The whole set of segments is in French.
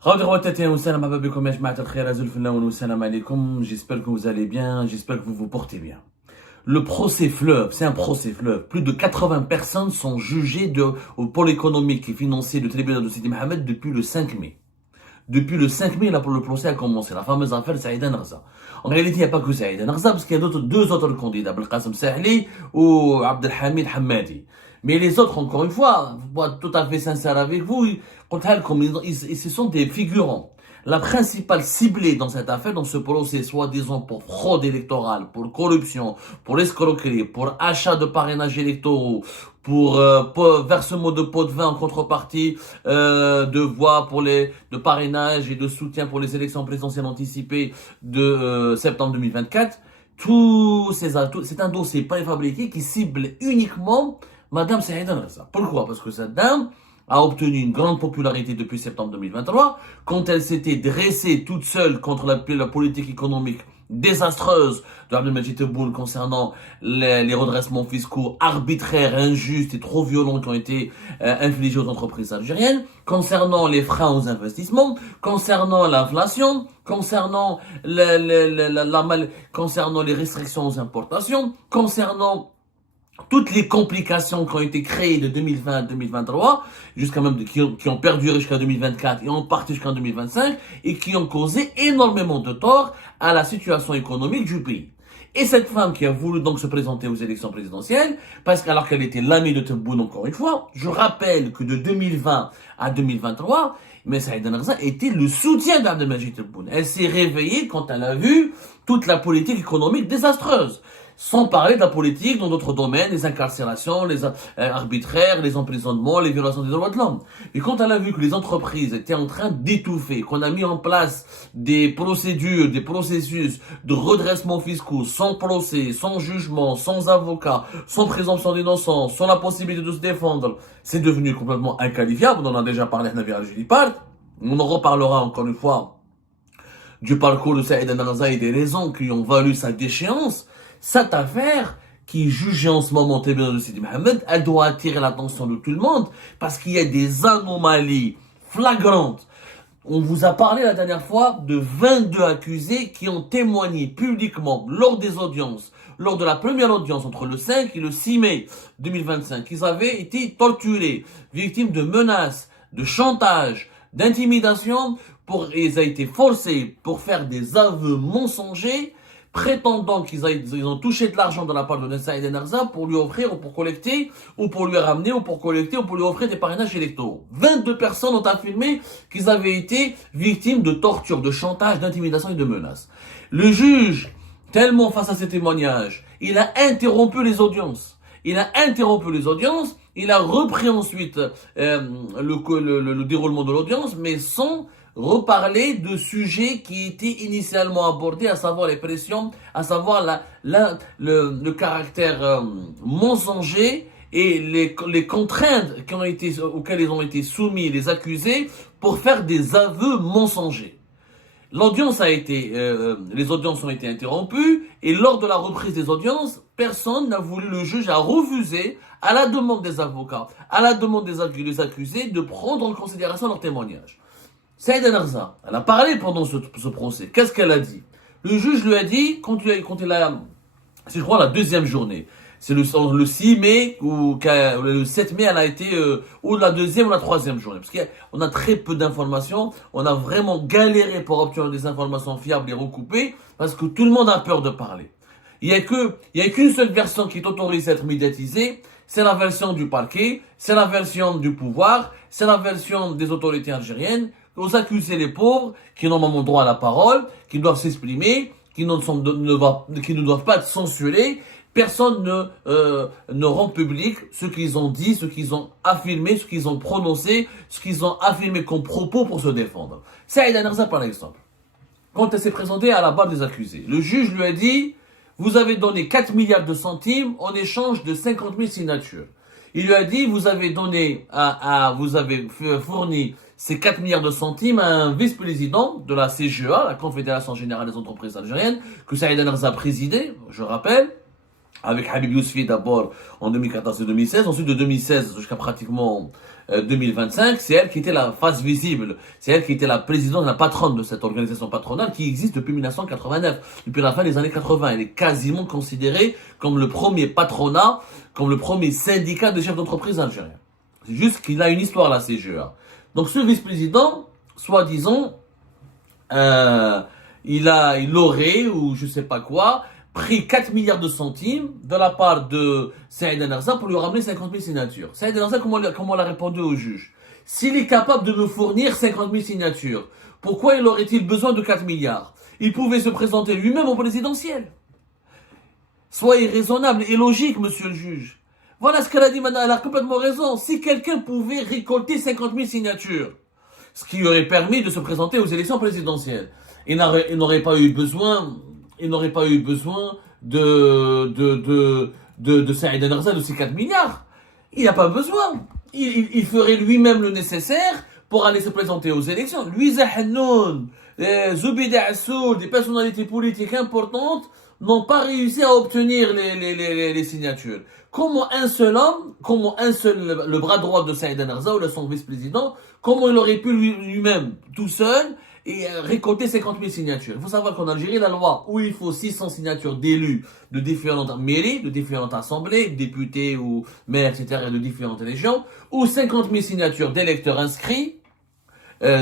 J'espère que vous allez bien, j'espère que vous vous portez bien. Le procès fleuve, c'est un procès fleuve. Plus de 80 personnes sont jugées pour l'économique et financier du tribunal de Sidi Mohamed depuis le 5 mai. Depuis le 5 mai, là, pour le procès a commencé, la fameuse affaire Saïda Narza. En réalité, il n'y a pas que Saïda Narza, parce qu'il y a deux autres candidats, Belkacem Sahli ou Abdelhamid Hamadi. Mais les autres, encore une fois, pour être tout à fait sincère avec vous, ce sont des figurants. La principale ciblée dans cette affaire, dans ce procès, soi-disant pour fraude électorale, pour corruption, pour escroquerie, pour achat de parrainages électoraux, pour versement de pots de vin en contrepartie de voix de parrainage et de soutien pour les élections présidentielles anticipées de septembre 2024. C'est un dossier préfabriqué qui cible uniquement Madame Saïda Narza. Pourquoi? Parce que cette dame a obtenu une grande popularité depuis septembre 2023, quand elle s'était dressée toute seule contre la politique économique désastreuse de Abdelmajid Tebboune concernant les redressements fiscaux arbitraires, injustes et trop violents qui ont été infligés aux entreprises algériennes, concernant les freins aux investissements, concernant l'inflation, concernant concernant les restrictions aux importations, concernant toutes les complications qui ont été créées de 2020 à 2023, qui ont perduré jusqu'à 2024 et en partie jusqu'en 2025, et qui ont causé énormément de tort à la situation économique du pays. Et cette femme qui a voulu donc se présenter aux élections présidentielles, parce qu'alors qu'elle était l'amie de Tebboune encore une fois, je rappelle que de 2020 à 2023, mais Saïda Narza était le soutien d'Abdelmajid Tebboune. Elle s'est réveillée quand elle a vu toute la politique économique désastreuse. Sans parler de la politique dans d'autres domaines, les incarcérations, les arbitraires, les emprisonnements, les violations des droits de l'homme. Et quand elle a vu que les entreprises étaient en train d'étouffer, qu'on a mis en place des procédures, des processus de redressement fiscaux, sans procès, sans jugement, sans avocat, sans présomption d'innocence, sans la possibilité de se défendre, c'est devenu complètement inqualifiable. On en a déjà parlé à Navi Al-Julipal. On en reparlera encore une fois du parcours de Saïda Narza et des raisons qui ont valu sa déchéance. Cette affaire, qui est jugée en ce moment au tribunal de Sidi Mohamed, elle doit attirer l'attention de tout le monde parce qu'il y a des anomalies flagrantes. On vous a parlé la dernière fois de 22 accusés qui ont témoigné publiquement lors des audiences, lors de la première audience entre le 5 et le 6 mai 2025, qu'ils avaient été torturés, victimes de menaces, de chantage, d'intimidation, ils ont été forcés pour faire des aveux mensongers, prétendant qu'ils ont touché de l'argent de la part de Saïda Narza pour lui offrir ou pour collecter ou pour lui ramener ou pour collecter ou pour lui offrir des parrainages électoraux. 22 personnes ont affirmé qu'ils avaient été victimes de torture, de chantage, d'intimidation et de menaces. Le juge, tellement face à ces témoignages, il a interrompu les audiences. Il a repris ensuite le déroulement de l'audience, mais sans reparler de sujets qui étaient initialement abordés, à savoir les pressions, à savoir le caractère mensonger et les contraintes auxquelles ils ont été soumis les accusés pour faire des aveux mensongers. Les audiences ont été interrompues et lors de la reprise des audiences, le juge a refusé, à la demande des avocats, à la demande des accusés, de prendre en considération leur témoignage. Saïda Narza, elle a parlé pendant ce procès. Qu'est-ce qu'elle a dit? Le juge lui a dit, c'est je crois la deuxième journée, c'est le 6 mai ou le 7 mai, elle a été ou la deuxième ou la troisième journée. Parce qu'on a très peu d'informations, on a vraiment galéré pour obtenir des informations fiables et recoupées, parce que tout le monde a peur de parler. Il y a qu'une seule version qui est autorisée à être médiatisée, c'est la version du parquet, c'est la version du pouvoir, c'est la version des autorités algériennes, aux accusés les pauvres, qui ont normalement droit à la parole, qui doivent s'exprimer, qui ne doivent pas être censurés. Personne ne rend public ce qu'ils ont dit, ce qu'ils ont affirmé, ce qu'ils ont prononcé, ce qu'ils ont affirmé comme propos pour se défendre. Saïda Narza, par exemple, quand elle s'est présentée à la barre des accusés, le juge lui a dit: vous avez donné 4 milliards de centimes en échange de 50 000 signatures. Il lui a dit: vous avez fourni ces 4 milliards de centimes à un vice-président de la CGA, la Confédération Générale des Entreprises Algériennes, que Saïda Narza présidait, je rappelle. avec Habib Yousfi d'abord en 2014 et 2016, ensuite de 2016 jusqu'à pratiquement 2025, c'est elle qui était la face visible, c'est elle qui était la présidente, la patronne de cette organisation patronale qui existe depuis 1989, depuis la fin des années 80. Elle est quasiment considérée comme le premier patronat, comme le premier syndicat de chefs d'entreprise algériens. C'est juste qu'il a une histoire la CGA. Donc ce vice-président, soi-disant, il aurait, ou je sais pas quoi, pris 4 milliards de centimes de la part de Saïd Enarza pour lui ramener 50 000 signatures. Saïd Enarza, comment il a répondu au juge? S'il est capable de me fournir 50 000 signatures, pourquoi il aurait-il besoin de 4 milliards? Il pouvait se présenter lui-même au présidentiel. Soyez raisonnable et logique, monsieur le juge. Voilà ce qu'elle a dit maintenant, elle a complètement raison. Si quelqu'un pouvait récolter 50 000 signatures, ce qui lui aurait permis de se présenter aux élections présidentielles, il n'aurait pas eu besoin de Saïd Enarza de ces 4 milliards. Il n'a pas besoin. Il ferait lui-même le nécessaire pour aller se présenter aux élections. Louisa Hannoun, Zoubida Assoul, des personnalités politiques importantes n'ont pas réussi à obtenir les signatures. Comment un seul homme, le bras droit de Saïd Enarza ou son vice-président, comment il aurait pu lui-même, tout seul, et récolter 50 000 signatures. Il faut savoir qu'en Algérie, la loi où il faut 600 signatures d'élus de différentes mairies, de différentes assemblées, députés ou maires, etc., et de différentes régions, ou 50 000 signatures d'électeurs inscrits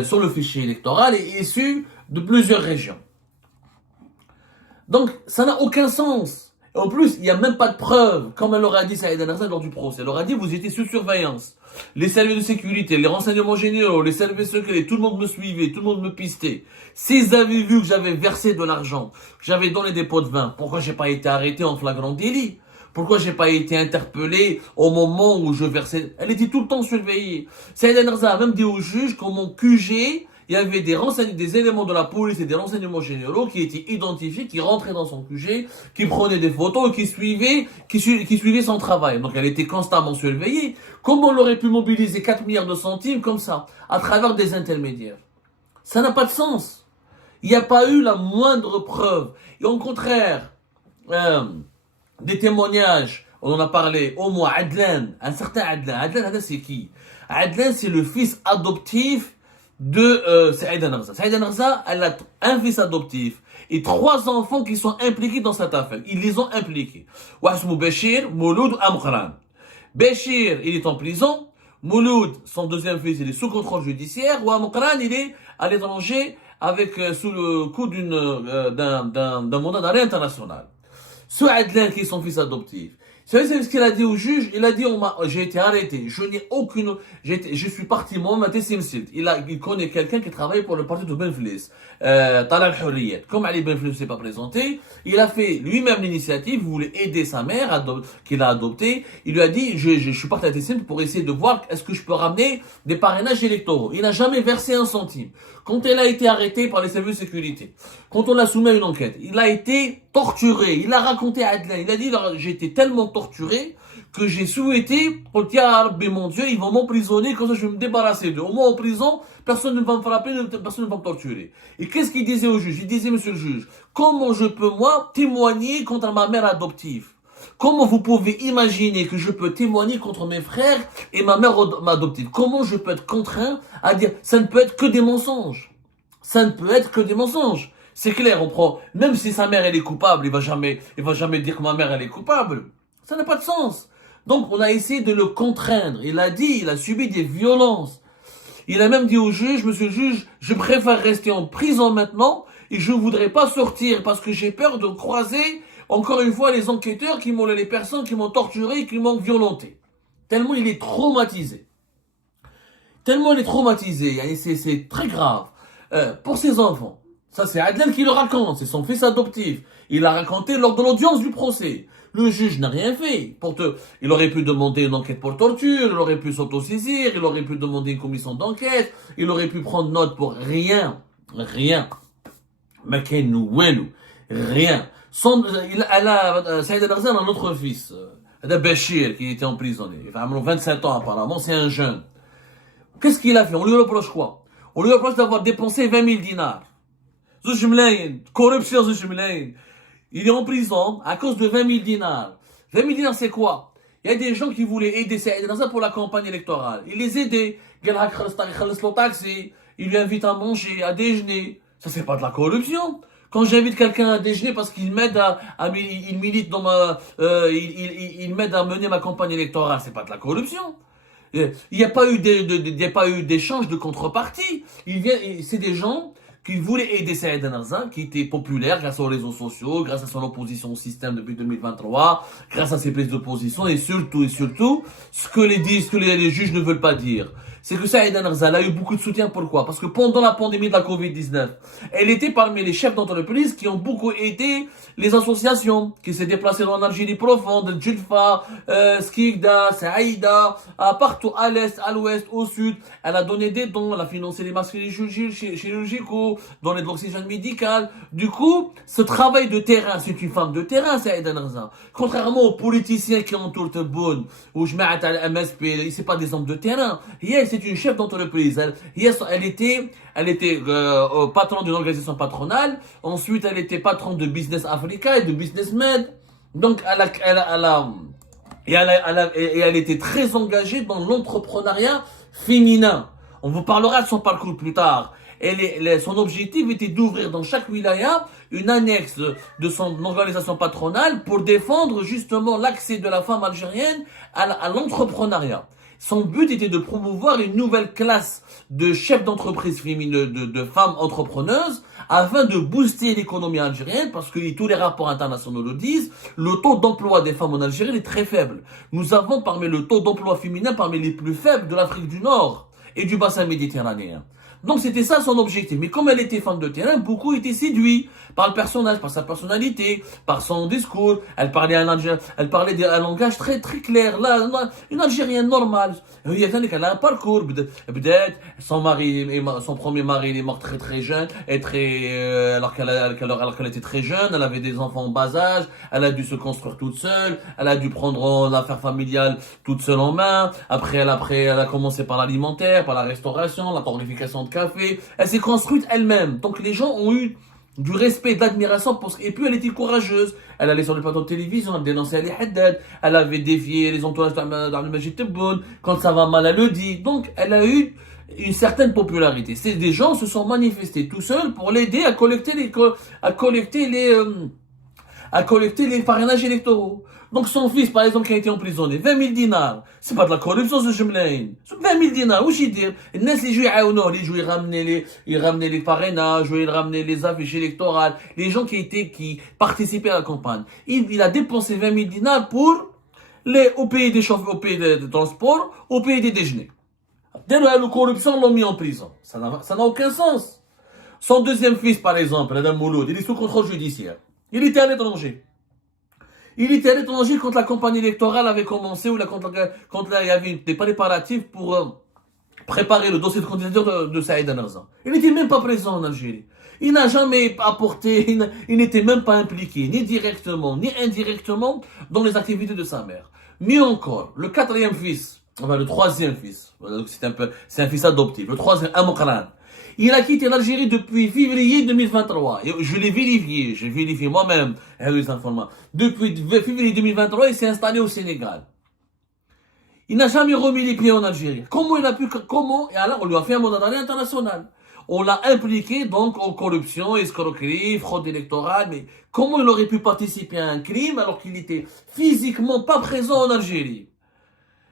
sur le fichier électoral et issus de plusieurs régions. Donc, ça n'a aucun sens. Et en plus, il n'y a même pas de preuve, comme elle leur a dit Saïd Enarza lors du procès. Elle leur a dit, vous étiez sous surveillance. Les services de sécurité, les renseignements généraux, les services secrets, tout le monde me suivait, tout le monde me pistait. S'ils avaient vu que j'avais versé de l'argent, que j'avais donné des pots de vin, pourquoi j'ai pas été arrêté en flagrant délit? Pourquoi j'ai pas été interpellé au moment où je versais? Elle était tout le temps surveillée. Saïd Enarza a même dit au juge qu'en mon QG, il y avait des éléments de la police et des renseignements généraux qui étaient identifiés, qui rentraient dans son QG, qui prenaient des photos et qui suivaient son travail. Donc elle était constamment surveillée. Comment on aurait pu mobiliser 4 milliards de centimes comme ça, à travers des intermédiaires? Ça n'a pas de sens. Il n'y a pas eu la moindre preuve. Et au contraire, des témoignages, on en a parlé, au moins Adlan, un certain Adlan. Adlan, c'est qui? Adlan, c'est le fils adoptif de Saïd Enarza. Saïd Enarza, elle a un fils adoptif et 3 enfants qui sont impliqués dans cette affaire. Ils les ont impliqués. Ouasmou Béchir, Mouloud, Amkran. Béchir, il est en prison. Mouloud, son deuxième fils, il est sous contrôle judiciaire. Ou Amkran, il est à l'étranger avec sous le coup d'un mandat d'arrêt international. Ce Adlan qui est son fils adoptif. Vous savez ce qu'il a dit au juge? Il a dit, j'ai été arrêté, je n'ai aucune, je suis parti, moi, ma Simsilt. Il connaît quelqu'un qui travaille pour le parti de Benflis, Talal Hurriyet. Comme Ali Benflis ne s'est pas présenté, il a fait lui-même l'initiative, il voulait aider sa mère, qu'il a adoptée. Il lui a dit, je suis parti à Simsilt pour essayer de voir est-ce que je peux ramener des parrainages électoraux. Il n'a jamais versé un centime. Quand elle a été arrêtée par les services de sécurité, quand on l'a soumis à une enquête, il a été torturé. Il a raconté à Adlan, il a dit, j'ai été tellement torturé que j'ai souhaité, pour dire, mon Dieu, ils vont m'emprisonner, comme ça je vais me débarrasser d'eux. Au moins en prison, personne ne va me frapper, personne ne va me torturer. Et qu'est-ce qu'il disait au juge? Il disait, monsieur le juge, comment je peux, moi, témoigner contre ma mère adoptive? Comment vous pouvez imaginer que je peux témoigner contre mes frères et ma mère adoptive? Comment je peux être contraint à dire, ça ne peut être que des mensonges? Ça ne peut être que des mensonges. C'est clair, on prend, même si sa mère elle est coupable, il va jamais dire que ma mère elle est coupable. Ça n'a pas de sens. Donc on a essayé de le contraindre. Il a dit, il a subi des violences. Il a même dit au juge, monsieur le juge, je préfère rester en prison maintenant et je ne voudrais pas sortir parce que j'ai peur de croiser encore une fois les enquêteurs les personnes qui m'ont torturé, qui m'ont violenté. Tellement il est traumatisé. Tellement il est traumatisé. C'est très grave. Pour ses enfants. Ça, c'est Adlan qui le raconte. C'est son fils adoptif. Il l'a raconté lors de l'audience du procès. Le juge n'a rien fait. Il aurait pu demander une enquête pour torture, il aurait pu s'autosaisir, il aurait pu demander une commission d'enquête, il aurait pu prendre note pour rien. Rien. Rien. Saïd Enarza a un autre fils. Béchir, qui était emprisonné. Il a 27 ans apparemment, c'est un jeune. Qu'est-ce qu'il a fait? On lui reproche quoi? On lui reproche d'avoir dépensé 20 000 dinars. Corruption, il est en prison à cause de 20 000 dinars. 20 000 dinars, c'est quoi? Il y a des gens qui voulaient aider Saïd Nazar pour la campagne électorale. Il les aidait. Il lui invite à manger, à déjeuner. Ça, c'est pas de la corruption. Quand j'invite quelqu'un à déjeuner parce qu'il m'aide il milite dans il m'aide à mener ma campagne électorale, c'est pas de la corruption. Il n'y a pas eu d'échange de contrepartie. C'est des gens qui voulaient aider Saïd Narzan, qui était populaire grâce aux réseaux sociaux, grâce à son opposition au système depuis 2023, grâce à ses prises d'opposition, et surtout, ce que les juges ne veulent pas dire. C'est que Saïd Narzan a eu beaucoup de soutien. Pourquoi? Parce que pendant la pandémie de la Covid-19, elle était parmi les chefs d'entreprise qui ont beaucoup aidé les associations, qui s'est déplacées en Algérie profonde, Djilfa, Skikda, Saïda, partout à l'est, à l'ouest, au sud. Elle a donné des dons, elle a financé les masques chirurgicaux, donné de l'oxygène médical. Du coup, ce travail de terrain, c'est une femme de terrain, Saïda Narzan. Contrairement aux politiciens qui entourent Tebboune, ou je mets à MSP, c'est pas des hommes de terrain. C'est une chef d'entreprise. Elle était patron d'une organisation patronale. Ensuite, elle était patron de Business Africa et de Business Med. Donc, elle était très engagée dans l'entrepreneuriat féminin. On vous parlera de son parcours plus tard. Son objectif était d'ouvrir dans chaque wilaya une annexe de son organisation patronale pour défendre justement l'accès de la femme algérienne à l'entrepreneuriat. Son but était de promouvoir une nouvelle classe de chefs d'entreprise féminines, de femmes entrepreneuses, afin de booster l'économie algérienne, parce que tous les rapports internationaux le disent, le taux d'emploi des femmes en Algérie est très faible. Nous avons parmi le taux d'emploi féminin parmi les plus faibles de l'Afrique du Nord et du bassin méditerranéen. Donc c'était ça son objectif. Mais comme elle était femme de terrain, beaucoup étaient séduits par le personnage, par sa personnalité, par son discours. Elle parlait un langage très très clair. Là, une Algérienne normale. Elle a un parcours. Son premier mari, il est mort très très jeune, alors qu'elle était très jeune. Elle avait des enfants en bas âge. Elle a dû se construire toute seule. Elle a dû prendre l'affaire familiale toute seule en main. Après, elle a commencé par l'alimentaire, par la restauration, la torréfication de café. Elle s'est construite elle-même. Donc les gens ont eu du respect, de l'admiration et puis elle était courageuse. Elle allait sur le plateau de télévision, elle dénonçait Ali Haddad, elle avait défié les entourages dans le Majid Tebboune, quand ça va mal elle le dit. Donc elle a eu une certaine popularité. Des gens se sont manifestés tout seuls pour l'aider à collecter les parrainages électoraux. Donc son fils, par exemple, qui a été emprisonné, 20 000 dinars. C'est pas de la corruption, ce jumlain. 20 000 dinars, où j'y dire? Les gens, ils ramenaient les parrainages, ils ramenaient les affiches électorales. Les gens qui participaient à la campagne. Il a dépensé 20 000 dinars au pays des chauffeurs, au pays des transports, au pays des déjeuners. Dès la corruption, l'ont mis en prison. Ça n'a aucun sens. Son deuxième fils, par exemple, Adam Mouloud, il est sous contrôle judiciaire. Il était à l'étranger. Il était à l'étranger quand la campagne électorale avait commencé, ou quand il y avait des préparatifs pour préparer le dossier de candidature de Saïd Narzan. Il n'était même pas présent en Algérie. Il n'a jamais apporté, il n'était même pas impliqué, ni directement, ni indirectement, dans les activités de sa mère. Mieux encore, le troisième fils, c'est un fils adoptif, le troisième, Amokran. Il a quitté l'Algérie depuis février 2023. Je l'ai vérifié, j'ai vérifié moi-même les informations. Depuis février 2023, il s'est installé au Sénégal. Il n'a jamais remis les pieds en Algérie. Et alors, on lui a fait un mandat d'arrêt international. On l'a impliqué donc en corruption, escroquerie, fraude électorale. Mais comment il aurait pu participer à un crime alors qu'il était physiquement pas présent en Algérie?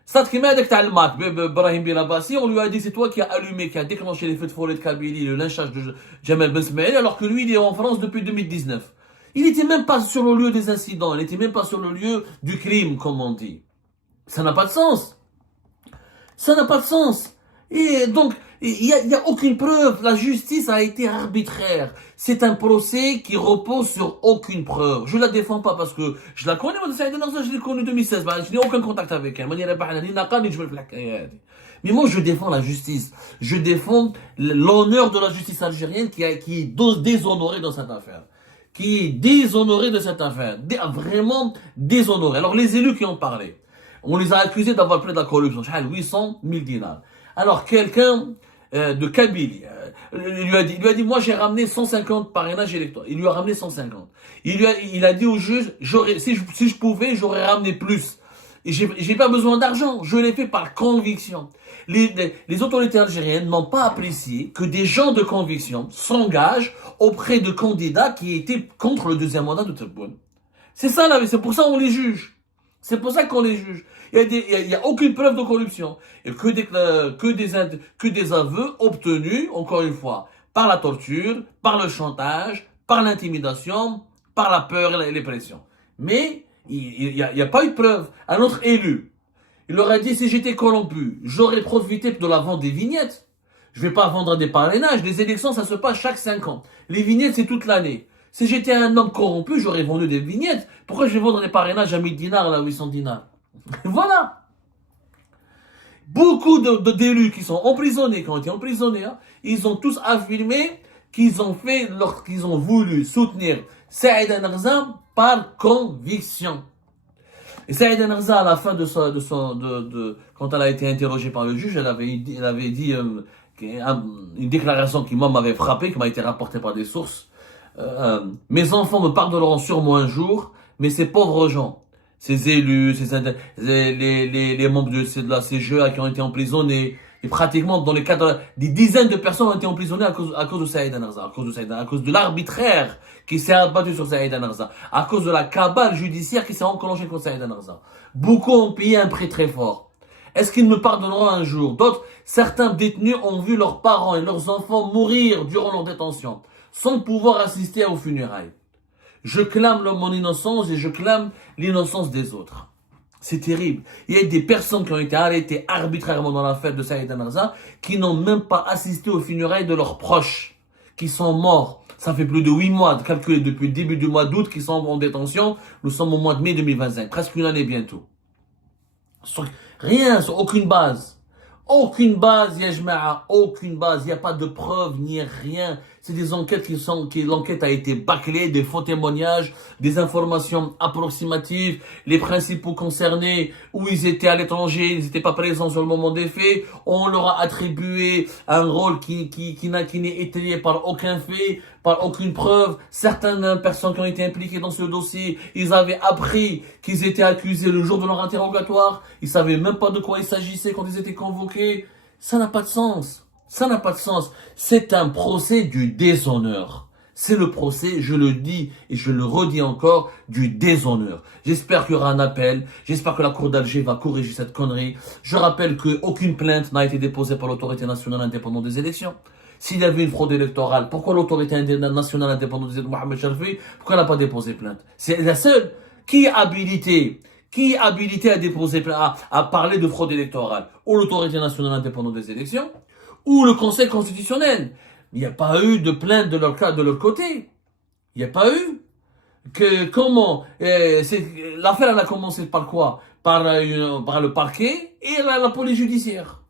Brahim Bilabassi, on lui a dit c'est toi qui as allumé, qui a déclenché les feux de forêt de Kabylie, le lynchage de Jamal Ben Smaïl, alors que lui il est en France depuis 2019. Il n'était même pas sur le lieu des incidents, il n'était même pas sur le lieu du crime, comme on dit. Ça n'a pas de sens. Ça n'a pas de sens. Et donc, il y a aucune preuve. La justice a été arbitraire. C'est un procès qui repose sur aucune preuve. Je la défends pas parce que je la connais. Je l'ai connue en 2016. Je n'ai aucun contact avec elle. Mais moi, je défends la justice. Je défends l'honneur de la justice algérienne qui est déshonorée dans cette affaire. Qui est déshonorée de cette affaire. Vraiment déshonorée. Alors, les élus qui ont parlé, on les a accusés d'avoir fait de la corruption. 800 000 dinars. Alors, quelqu'un de Kabylie. Il lui a dit, moi j'ai ramené 150 parrainages électoraux. Il lui a ramené 150. Il a dit au juge, si je pouvais, j'aurais ramené plus. Et j'ai pas besoin d'argent, je l'ai fait par conviction. Les autorités algériennes n'ont pas apprécié que des gens de conviction s'engagent auprès de candidats qui étaient contre le deuxième mandat de Tebboune. C'est ça là, c'est pour ça qu'on les juge. C'est pour ça qu'on les juge. Il y a aucune preuve de corruption. Et que des aveux obtenus, encore une fois, par la torture, par le chantage, par l'intimidation, par la peur et les pressions. Mais il y a pas eu de preuve. Un autre élu, il leur a dit, si j'étais corrompu, j'aurais profité de la vente des vignettes. Je vais pas vendre des parrainages. Les élections, ça se passe chaque 5 ans. Les vignettes, c'est toute l'année. Si j'étais un homme corrompu, j'aurais vendu des vignettes. Pourquoi je vais vendre des parrainages à 1000 dinars, là, 800 dinars? Voilà. Beaucoup d'élus qui sont emprisonnés, qui ont été emprisonnés, hein, ils ont tous affirmé qu'ils ont voulu soutenir Saïd Narza par conviction. Et Saïd Narza, à la fin quand elle a été interrogée par le juge, elle avait dit une déclaration qui, moi, m'avait frappé, qui m'a été rapportée par des sources. Mes enfants me pardonneront sûrement un jour, mais ces pauvres gens, ces élus, les membres de la CGE qui ont été emprisonnés, et pratiquement dans les cas des dizaines de personnes ont été emprisonnées à cause de Saïd Narza, à cause de l'arbitraire qui s'est abattu sur Saïd Narza, à cause de la cabale judiciaire qui s'est enclenchée contre Saïd Narza. Beaucoup ont payé un prix très fort. Est-ce qu'ils me pardonneront un jour? Certains détenus ont vu leurs parents et leurs enfants mourir durant leur détention, sans pouvoir assister aux funérailles. Je clame mon innocence et je clame l'innocence des autres. C'est terrible. Il y a des personnes qui ont été arrêtées arbitrairement dans l'affaire de Saïd Narza qui n'ont même pas assisté aux funérailles de leurs proches, qui sont morts. Ça fait plus de 8 mois, calculé depuis le début du mois d'août, qui sont en détention. Nous sommes au mois de mai 2025, presque une année bientôt. Rien, sur aucune base. Aucune base, Yajma'a, aucune base. Il n'y a pas de preuves, ni rien. C'est des enquêtes l'enquête a été bâclée, des faux témoignages, des informations approximatives. Les principaux concernés, où ils étaient à l'étranger, ils n'étaient pas présents sur le moment des faits. On leur a attribué un rôle qui n'est étayé par aucun fait, par aucune preuve. Certaines personnes qui ont été impliquées dans ce dossier, ils avaient appris qu'ils étaient accusés le jour de leur interrogatoire. Ils savaient même pas de quoi il s'agissait quand ils étaient convoqués. Ça n'a pas de sens. Ça n'a pas de sens. C'est un procès du déshonneur. C'est le procès, je le dis et je le redis encore, du déshonneur. J'espère qu'il y aura un appel. J'espère que la Cour d'Alger va corriger cette connerie. Je rappelle qu'aucune plainte n'a été déposée par l'autorité nationale indépendante des élections. S'il y avait une fraude électorale, pourquoi l'autorité nationale indépendante des élections, Mohamed Sharfi, pourquoi elle n'a pas déposé plainte? C'est la seule. Qui est habilité à déposer plainte, à parler de fraude électorale? Ou l'autorité nationale indépendante des élections, ou le Conseil constitutionnel. Il n'y a pas eu de plainte de leur côté. Il n'y a pas eu. Comment l'affaire elle a commencé par quoi? Par le parquet et la police judiciaire.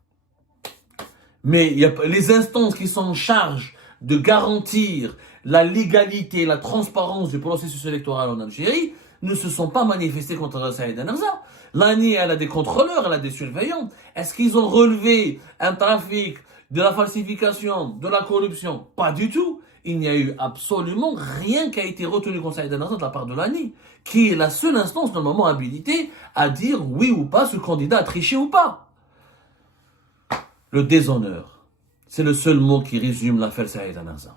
Mais il y a les instances qui sont en charge de garantir la légalité, la transparence du processus électoral en Algérie ne se sont pas manifestés contre Saïd Narza. L'ANI, elle a des contrôleurs, elle a des surveillants. Est-ce qu'ils ont relevé un trafic, de la falsification, de la corruption? Pas du tout. Il n'y a eu absolument rien qui a été retenu contre Saïd Narza de la part de l'ANI, qui est la seule instance normalement habilitée à dire oui ou pas ce candidat a triché ou pas. Le déshonneur, c'est le seul mot qui résume l'affaire Saïd Narza.